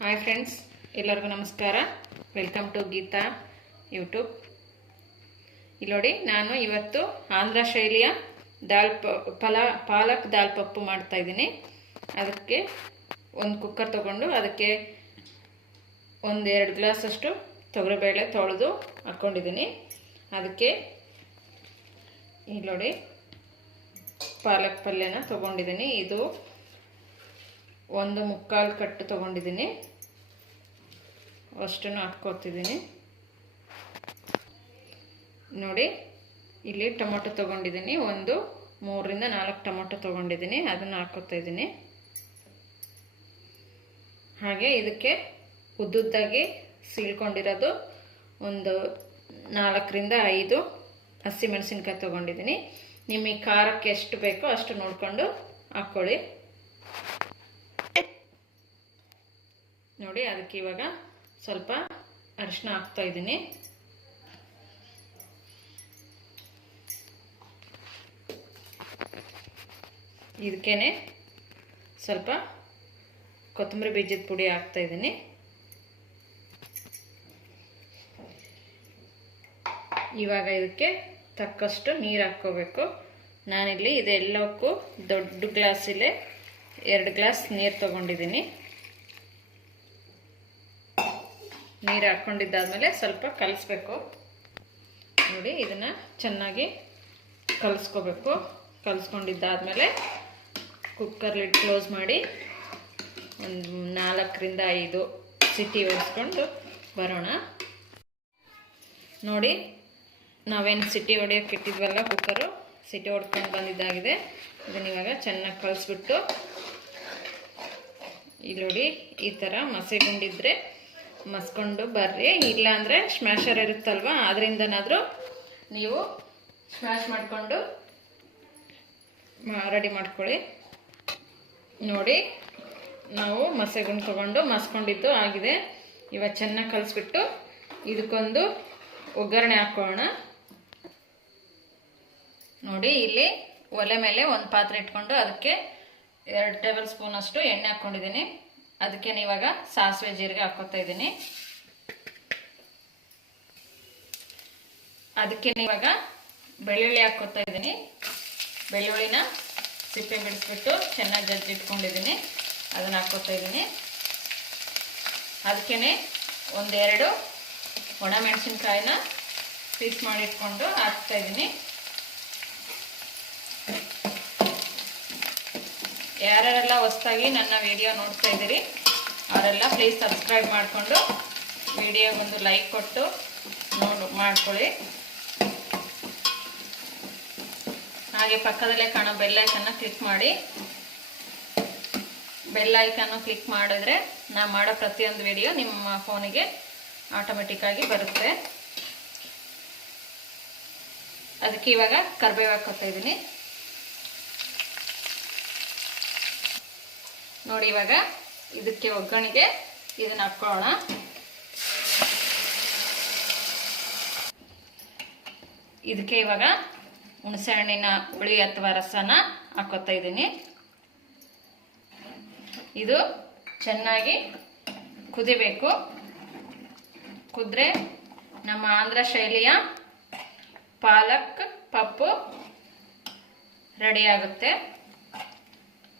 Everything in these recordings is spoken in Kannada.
ಹಾಯ್ ಫ್ರೆಂಡ್ಸ್ ಎಲ್ಲರಿಗೂ ನಮಸ್ಕಾರ. ವೆಲ್ಕಮ್ ಟು ಗೀತಾ ಯೂಟ್ಯೂಬ್ ಇಲ್ಲಿ ನೋಡಿ ನಾನು ಇವತ್ತು ಆಂಧ್ರ ಶೈಲಿಯ ದಾಲ್ ಪ ಪಾಲಕ್ ದಾಲ್ ಪಪ್ಪು ಮಾಡ್ತಾ ಇದ್ದೀನಿ. ಅದಕ್ಕೆ ಒಂದು ಕುಕ್ಕರ್ ತೊಗೊಂಡು ಅದಕ್ಕೆ ಒಂದು ಎರಡು ಗ್ಲಾಸಷ್ಟು ತೊಗರಿಬೇಳೆ ತೊಳೆದು ಹಾಕ್ಕೊಂಡಿದ್ದೀನಿ ಅದಕ್ಕೆ ಇಲ್ಲಿ ನೋಡಿ ಪಾಲಕ್ ಪಲ್ಯನ ತೊಗೊಂಡಿದ್ದೀನಿ. ಇದು ಒಂದು ಮುಕ್ಕಾಲು ಕಟ್ಟು ತೊಗೊಂಡಿದ್ದೀನಿ. ಅಷ್ಟನ್ನು ಹಾಕ್ಕೋತಿದ್ದೀನಿ. ನೋಡಿ, ಇಲ್ಲಿ ಟೊಮೊಟೊ ತೊಗೊಂಡಿದ್ದೀನಿ. ಒಂದು, ಮೂರರಿಂದ ನಾಲ್ಕು ಟೊಮೊಟೊ ತೊಗೊಂಡಿದ್ದೀನಿ. ಅದನ್ನು ಹಾಕೋತಾ ಇದ್ದೀನಿ. ಹಾಗೆ ಇದಕ್ಕೆ ಉದ್ದುದ್ದಾಗಿ ಸೀಳ್ಕೊಂಡಿರೋದು ಒಂದು ನಾಲ್ಕರಿಂದ ಐದು ಹಸಿಮೆಣಸಿನ್ಕಾಯಿ ತೊಗೊಂಡಿದ್ದೀನಿ. ನಿಮಗೆ ಖಾರಕ್ಕೆ ಎಷ್ಟು ಬೇಕೋ ಅಷ್ಟು ನೋಡಿಕೊಂಡು ಹಾಕ್ಕೊಳ್ಳಿ. ನೋಡಿ, ಅದಕ್ಕೆ ಇವಾಗ ಸ್ವಲ್ಪ ಅರಿಶಿನ ಹಾಕ್ತಾ ಇದ್ದೀನಿ. ಇದಕ್ಕೇನೆ ಸ್ವಲ್ಪ ಕೊತ್ತಂಬರಿ ಬೀಜದ ಪುಡಿ ಹಾಕ್ತಾ ಇದ್ದೀನಿ. ಇವಾಗ ಇದಕ್ಕೆ ತಕ್ಕಷ್ಟು ನೀರು ಹಾಕ್ಕೋಬೇಕು. ನಾನಿಲ್ಲಿ ಇದೆಲ್ಲಕ್ಕೂ ದೊಡ್ಡ ಗ್ಲಾಸಲ್ಲೇ ಎರಡು ಗ್ಲಾಸ್ ನೀರು ತೊಗೊಂಡಿದ್ದೀನಿ. ನೀರು ಹಾಕ್ಕೊಂಡಿದ್ದಾದಮೇಲೆ ಸ್ವಲ್ಪ ಕಲಿಸ್ಬೇಕು. ನೋಡಿ, ಇದನ್ನು ಚೆನ್ನಾಗಿ ಕಲಿಸ್ಕೋಬೇಕು. ಕಲಿಸ್ಕೊಂಡಿದ್ದಾದಮೇಲೆ ಕುಕ್ಕರ್ಲಿ ಕ್ಲೋಸ್ ಮಾಡಿ ಒಂದು ನಾಲ್ಕರಿಂದ ಐದು ಸಿಟಿ ಹೊಡಿಸ್ಕೊಂಡು ಬರೋಣ. ನೋಡಿ, ನಾವೇನು ಸಿಟಿ ಹೊಡೆಯೋಕ್ಕೆ ಇಟ್ಟಿದ್ವಲ್ಲ ಕುಕ್ಕರು ಸಿಟಿ ಹೊಡ್ಕೊಂಡು ಬಂದಿದ್ದಾಗಿದೆ. ಇದನ್ನ ಇವಾಗ ಚೆನ್ನಾಗಿ ಕಲಿಸ್ಬಿಟ್ಟು ಇಲ್ಲಿ ನೋಡಿ, ಈ ಥರ ಮಸೆ ಗುಂಡಿದ್ರೆ ಮಸ್ಕೊಂಡು ಬರ್ರಿ. ಇಲ್ಲ ಅಂದ್ರೆ ಸ್ಮ್ಯಾಶರ್ ಇರುತ್ತಲ್ವ? ಅದರಿಂದನಾದರೂ ನೀವು ಸ್ಮ್ಯಾಶ್ ಮಾಡಿಕೊಂಡು ರೆಡಿ ಮಾಡ್ಕೊಳ್ಳಿ. ನೋಡಿ, ನಾವು ಮಸೆಗುಂಡು ತೊಗೊಂಡು ಮಸ್ಕೊಂಡಿದ್ದು ಆಗಿದೆ. ಇವಾಗ ಚೆನ್ನಾಗಿ ಕಲಿಸ್ಬಿಟ್ಟು ಇದಕ್ಕೊಂದು ಒಗ್ಗರಣೆ ಹಾಕೋಣ. ನೋಡಿ, ಇಲ್ಲಿ ಒಲೆ ಮೇಲೆ ಒಂದು ಪಾತ್ರೆ ಇಟ್ಕೊಂಡು ಅದಕ್ಕೆ ಎರಡು ಟೇಬಲ್ ಸ್ಪೂನ್ ಅಷ್ಟು ಎಣ್ಣೆ ಹಾಕ್ಕೊಂಡಿದ್ದೀನಿ. ಅದಕ್ಕೆ ಇವಾಗ ಸಾಸಿವೆ ಜೀರಿಗೆ ಹಾಕೋತಾ ಇದ್ದೀನಿ. ಅದಕ್ಕೆ ಇವಾಗ ಬೆಳ್ಳುಳ್ಳಿ ಹಾಕೋತಾ ಇದ್ದೀನಿ. ಬೆಳ್ಳುಳ್ಳಿನ ಸಿಪ್ಪೆ ಬಿಡಿಸ್ಬಿಟ್ಟು ಚೆನ್ನಾಗಿ ಜಜ್ಜಿ ಇಟ್ಕೊಂಡಿದ್ದೀನಿ ಅದನ್ನು ಹಾಕೋತಾ ಇದ್ದೀನಿ. ಅದಕ್ಕೆ ಒಂದೆರಡು ಒಣಮೆಣಸಿನ್ಕಾಯಿನ ಪೀಸ್ ಮಾಡಿಟ್ಕೊಂಡು ಹಾಕ್ತಾ ಇದ್ದೀನಿ. ಯಾರ್ಯಾರೆಲ್ಲ ಹೊಸ್ದಾಗಿ ನನ್ನ ವಿಡಿಯೋ ನೋಡ್ತಾ ಇದ್ದೀರಿ, ಅವರೆಲ್ಲ ಪ್ಲೀಸ್ ಸಬ್ಸ್ಕ್ರೈಬ್ ಮಾಡಿಕೊಂಡು ವಿಡಿಯೋಗೊಂದು ಲೈಕ್ ಕೊಟ್ಟು ನೋಡು, ಮಾಡ್ಕೊಳ್ಳಿ. ಹಾಗೆ ಪಕ್ಕದಲ್ಲೇ ಕಾಣೋ ಬೆಲ್ಲೈಕನ್ನು ಕ್ಲಿಕ್ ಮಾಡಿ. ಬೆಲ್ಲೈಕನ್ನು ಕ್ಲಿಕ್ ಮಾಡಿದ್ರೆ ನಾನು ಮಾಡೋ ಪ್ರತಿಯೊಂದು ವಿಡಿಯೋ ನಿಮ್ಮ ಫೋನಿಗೆ ಆಟೋಮೆಟಿಕ್ಕಾಗಿ ಬರುತ್ತೆ. ಅದಕ್ಕೆ ಇವಾಗ ಕರ್ಬೇವು ಹಾಕೋತಾ ಇದ್ದೀನಿ. ನೋಡಿ ಇವಾಗ ಇದಕ್ಕೆ ಒಗ್ಗರಣೆಗೆ ಇದನ್ನ ಹಾಕೊಳ್ಳೋಣ. ಇದಕ್ಕೆ ಇವಾಗ ಹುಣಸೆ ಹಣ್ಣಿನ ಹುಳಿ ಅಥವಾ ರಸನ ಹಾಕೋತಾ ಇದ್ದೀನಿ. ಇದು ಚೆನ್ನಾಗಿ ಕುದಿಬೇಕು. ಕುದ್ರೆ ನಮ್ಮ ಆಂಧ್ರ ಶೈಲಿಯ ಪಾಲಕ್, ಪಪ್ಪು ರೆಡಿ ಆಗುತ್ತೆ.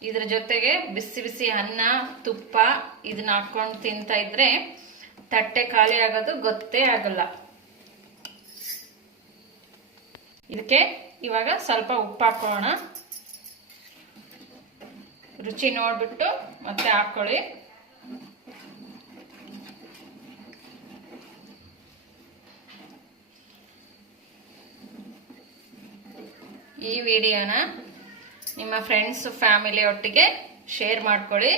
ಇದ್ರ ಜೊತೆಗೆ ಬಿಸಿ ಬಿಸಿ ಅನ್ನ, ತುಪ್ಪ ಇದನ್ನ ಹಾಕೊಂಡು ತಿಂತ ಇದ್ರೆ ತಟ್ಟೆ ಖಾಲಿ ಆಗೋದು ಗೊತ್ತೇ ಆಗಲ್ಲ. ಇದಕ್ಕೆ ಇವಾಗ ಸ್ವಲ್ಪ ಉಪ್ಪು ಹಾಕೋಣ. ರುಚಿ ನೋಡ್ಬಿಟ್ಟು ಮತ್ತೆ ಹಾಕೊಳ್ಳಿ. ಈ ವಿಡಿಯೋನ ನಿಮ್ಮ ಫ್ರೆಂಡ್ಸ್ ಫ್ಯಾಮಿಲಿ ಒಟ್ಟಿಗೆ ಶೇರ್ ಮಾಡ್ಕೊಳ್ಳಿ.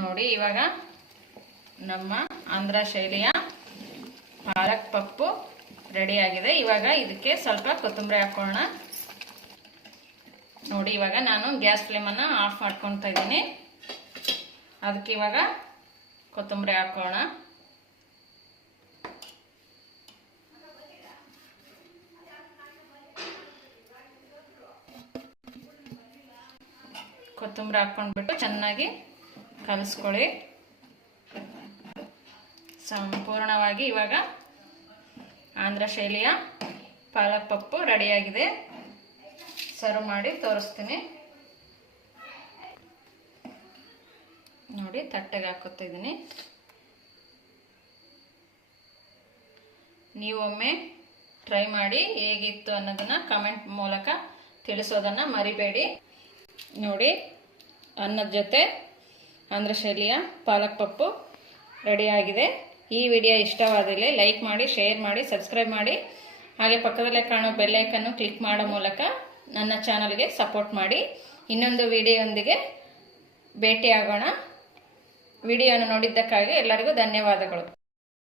ನೋಡಿ, ಇವಾಗ ನಮ್ಮ ಆಂಧ್ರ ಶೈಲಿಯ ಪಾಲಕ್ ಪಪ್ಪು ರೆಡಿ ಆಗಿದೆ. ಇವಾಗ ಇದಕ್ಕೆ ಸ್ವಲ್ಪ ಕೊತ್ತಂಬರಿ ಹಾಕೋಣ. ನೋಡಿ, ಇವಾಗ ನಾನು ಗ್ಯಾಸ್ ಫ್ಲೇಮನ್ನು ಆಫ್ ಮಾಡ್ಕೊತಾ ಇದ್ದೀನಿ. ಅದಕ್ಕೆ ಇವಾಗ ಕೊತ್ತಂಬರಿ ಹಾಕೋಣ. ಕೊತ್ತಂಬರಿ ಹಾಕ್ಕೊಂಡ್ಬಿಟ್ಟು ಚೆನ್ನಾಗಿ ಕಲಿಸ್ಕೊಳ್ಳಿ. ಸಂಪೂರ್ಣವಾಗಿ ಇವಾಗ ಆಂಧ್ರ ಶೈಲಿಯ ಪಾಲಕ್ ಪಪ್ಪು ರೆಡಿಯಾಗಿದೆ. ಸರ್ವ್ ಮಾಡಿ ತೋರಿಸ್ತೀನಿ. ನೋಡಿ, ತಟ್ಟೆಗೆ ಹಾಕೋತಿದ್ದೀನಿ ನೀವೊಮ್ಮೆ ಟ್ರೈ ಮಾಡಿ ಹೇಗಿತ್ತು ಅನ್ನೋದನ್ನ ಕಮೆಂಟ್ ಮೂಲಕ ತಿಳಿಸೋದನ್ನ ಮರಿಬೇಡಿ. ನೋಡಿ, ಅನ್ನದ ಜೊತೆ ಆಂಧ್ರ ಶೈಲಿಯ, ಪಾಲಕ್ ಪಪ್ಪು ರೆಡಿಯಾಗಿದೆ ಈ ವಿಡಿಯೋ ಇಷ್ಟವಾದಲ್ಲಿ ಲೈಕ್ ಮಾಡಿ ಶೇರ್ ಮಾಡಿ ಸಬ್ಸ್ಕ್ರೈಬ್ ಮಾಡಿ. ಹಾಗೆ ಪಕ್ಕದಲ್ಲೇ ಕಾಣೋ ಬೆಲ್ಲೈಕನ್ನು ಕ್ಲಿಕ್ ಮಾಡೋ ಮೂಲಕ ನನ್ನ ಚಾನಲ್ಗೆ ಸಪೋರ್ಟ್ ಮಾಡಿ. ಇನ್ನೊಂದು ವಿಡಿಯೋಯೊಂದಿಗೆ ಭೇಟಿಯಾಗೋಣ. ವಿಡಿಯೋನ ನೋಡಿದ್ದಕ್ಕಾಗಿ ಎಲ್ಲರಿಗೂ ಧನ್ಯವಾದಗಳು.